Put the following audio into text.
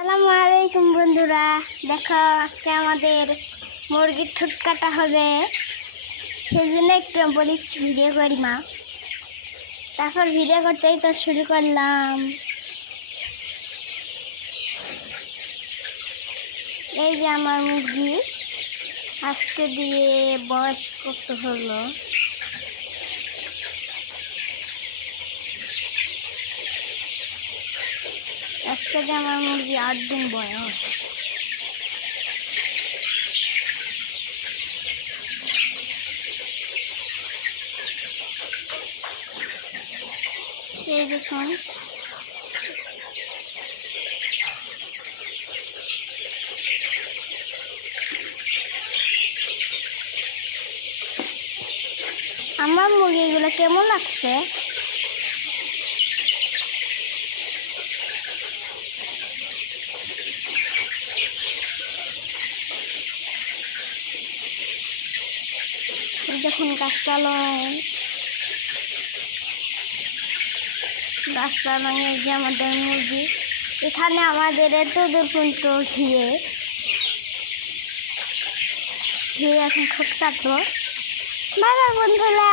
আসসালামু আলাইকুম বন্ধুরা, দেখো আজকে আমাদের মুরগির ঠোঁট কাটা হবে, সেই জন্য একটু বলেছি ভিডিও করি মা। তারপর ভিডিও করতেই তো শুরু করলাম। এই যে আমার মুরগি আজকে দিয়ে বয়স কত হলো, আজকে দিয়ে আমার মুরগি 8 দিন বয়স। এই দেখুন আমার মুরগিগুলো কেমন লাগছে। দেখুন গাছপালা এই যে আমাদের মুরগি, এখানে আমাদের এত দূর পর্যন্ত ঘিরে এখন ঠোঁট কাটবো। বাই বাই বন্ধুরা।